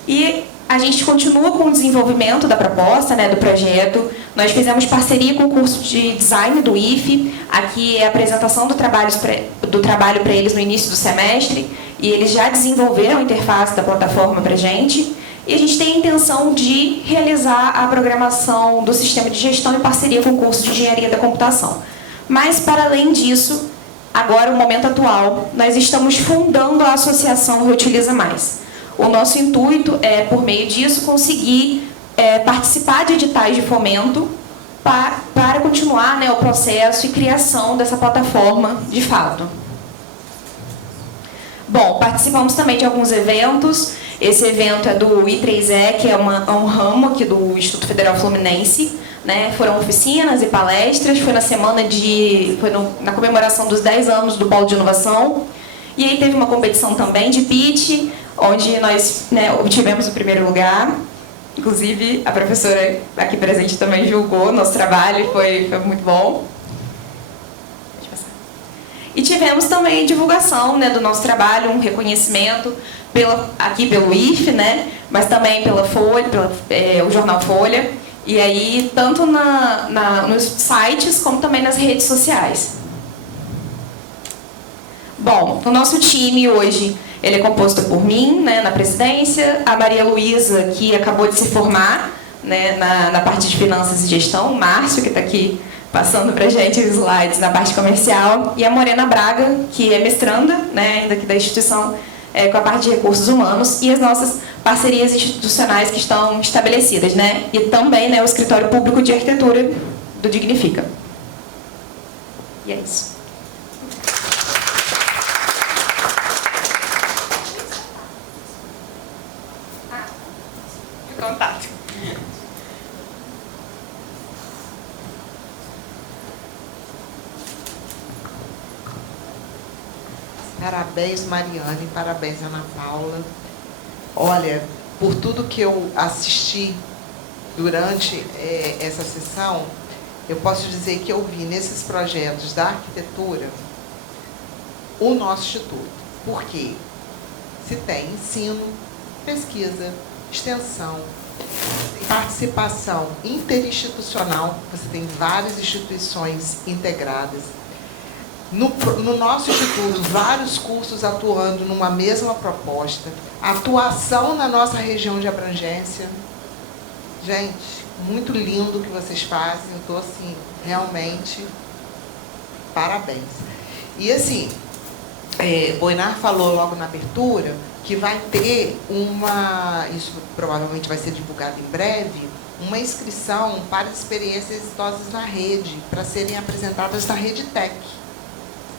E a gente continua com o desenvolvimento da proposta, né, do projeto. Nós fizemos parceria com o curso de design do IFE. Aqui é a apresentação do trabalho para eles no início do semestre. E eles já desenvolveram a interface da plataforma para a gente. E a gente tem a intenção de realizar a programação do sistema de gestão em parceria com o curso de engenharia da computação. Mas, para além disso, agora, no momento atual, nós estamos fundando a associação Reutiliza Mais. O nosso intuito é, por meio disso, conseguir participar de editais de fomento para continuar, né, o processo e criação dessa plataforma de fato. Bom, participamos também de alguns eventos. Esse evento é do I3E, que é um ramo aqui do Instituto Federal Fluminense, né? Foram oficinas e palestras, foi na comemoração dos 10 anos do Polo de Inovação. E aí teve uma competição também de pitch, onde nós, né, obtivemos o primeiro lugar. Inclusive, a professora aqui presente também julgou nosso trabalho e foi muito bom. E tivemos também divulgação, né, do nosso trabalho, um reconhecimento aqui pelo IFE, né, mas também pela Folha, o jornal Folha, e aí tanto nos sites como também nas redes sociais. Bom, o nosso time hoje ele é composto por mim, né, na presidência, a Maria Luísa, que acabou de se formar, né, na parte de finanças e gestão, o Márcio, que está aqui passando para a gente os slides na parte comercial, e a Morena Braga, que é mestranda, né, ainda aqui da instituição, com a parte de recursos humanos, e as nossas parcerias institucionais que estão estabelecidas, né, e também, né, o escritório público de arquitetura do Dignifica. E é isso. Contato. Parabéns, Mariane, parabéns, Ana Paula. Olha, por tudo que eu assisti durante essa sessão, eu posso dizer que eu vi nesses projetos da arquitetura o nosso instituto. Por quê? Se tem ensino, pesquisa, extensão, participação interinstitucional, você tem várias instituições integradas. No nosso instituto, vários cursos atuando numa mesma proposta, atuação na nossa região de abrangência. Gente, muito lindo o que vocês fazem, eu estou assim, realmente, parabéns. E assim, Boinar falou logo na abertura que vai ter isso provavelmente vai ser divulgado em breve, uma inscrição para experiências exitosas na rede, para serem apresentadas na Rede Tech.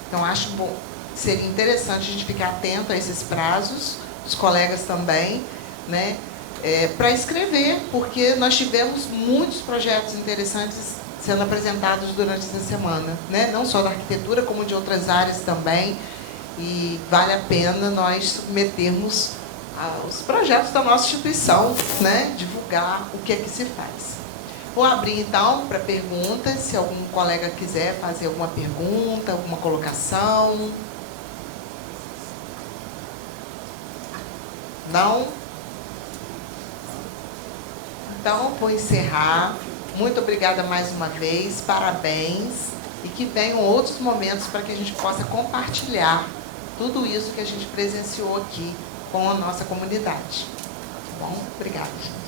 Então, acho bom, seria interessante a gente ficar atento a esses prazos, os colegas também, né, para escrever, porque nós tivemos muitos projetos interessantes sendo apresentados durante essa semana, né, não só da arquitetura, como de outras áreas também, e vale a pena nós submetermos os projetos da nossa instituição, né, divulgar o que é que se faz. Vou abrir, então, para perguntas, se algum colega quiser fazer alguma pergunta, alguma colocação. Não? Então, vou encerrar. Muito obrigada mais uma vez, parabéns, e que venham outros momentos para que a gente possa compartilhar tudo isso que a gente presenciou aqui com a nossa comunidade. Tá bom? Obrigada, gente.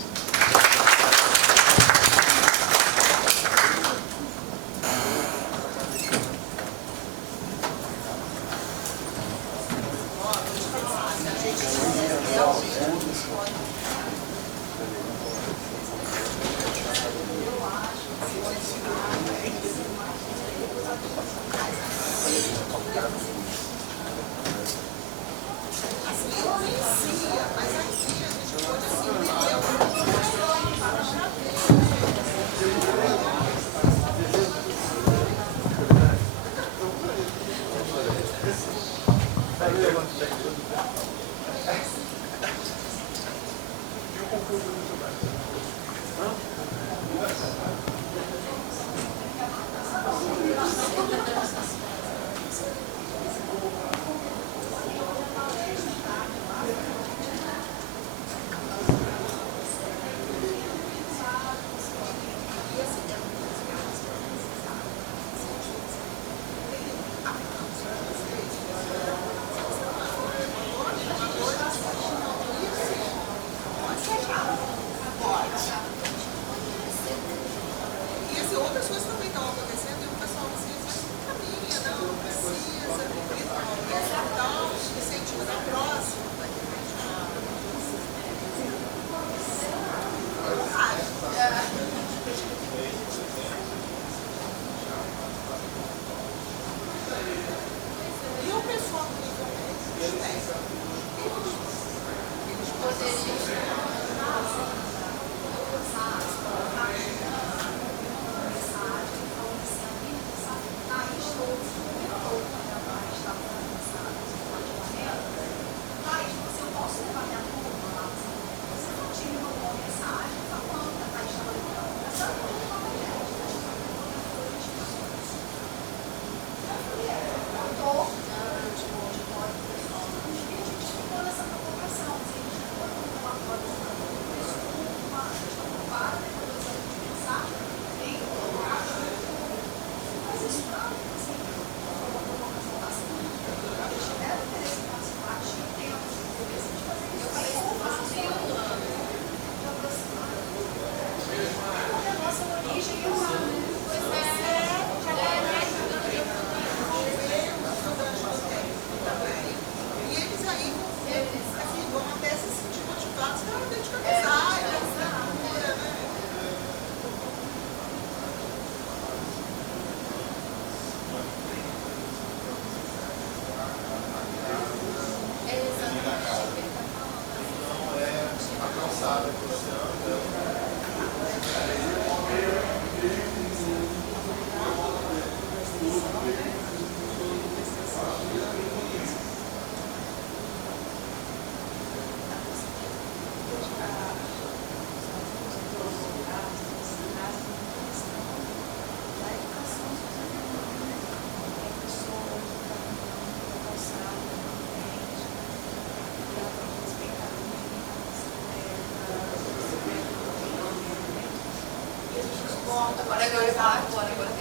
Agora 2 lá, agora